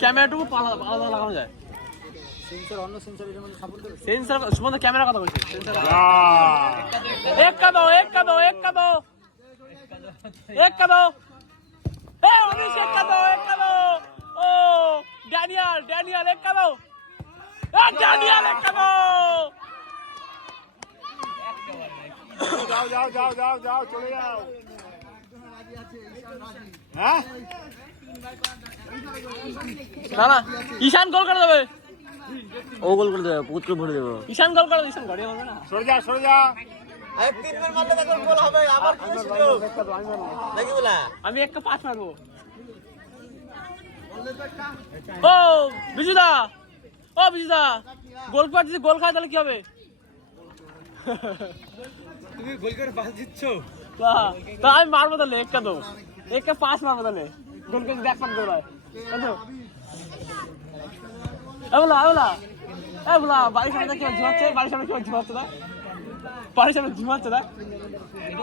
ক্যামেরাটুকু আলাদা লাগানো যায়। সেন্সর অন্য সেন্সর এর মধ্যে সাপোর্ট করে। সেন্সর সম্বন্ধে ক্যামেরা কথা বলছি। সেন্সর এক কা দো এ অনিশ এক কা দো ও ড্যানিয়াল এক কা দো ড্যানিয়াল এক কা দো যাও চলে যাও। হ্যাঁ না ঈশান গোল করে দেবে। ও গোল করে দেবে, পুত্র ভরে দেবো। ঈশান গোল করে, ঈশান গাড়ি হবে না। সরে যা আরে তিনবার মারলে দেখো গোল হবে, আবার কি সুযোগ দেখি বলা। আমি একটা পাস মারবো। ও বিজুদা গোল পাচ্ছি, গোল খায় তাহলে কি হবে? তুমি গোল করে পাস দিচ্ছ। তা আমি মারবো তাহলে একটা পাস মারবো তাহলে গোল করে ব্যাক পাস দেবো। বলা বাড়ির সামনে কি ঝিমাচ্ছে? বাড়ির সামনে কি ঝিমাচ্ছে না? বাড়ির সামনে ঝিমাচ্ছে না?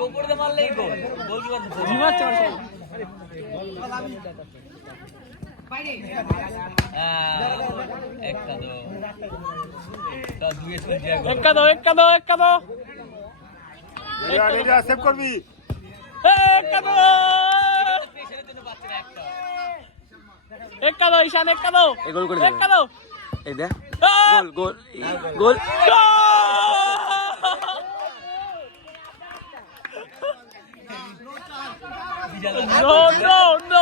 উপরে দিয়ে মারলেই গোল, গোল কি করতে? ঝিমাচ্ছে একটা দো সেভ করবি। একটা দো ঈশান একটা দো গোল করে একটা দো এই দেখ গোল গোল No.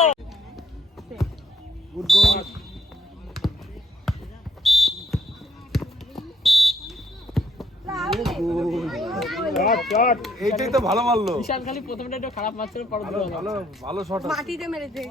গুড গোল। এইটাই তো ভালো মারলো। ঈশান খালি প্রথমটা একটু খারাপ মারছিল, পরে ভালো শট মাটিতে মেরেছে।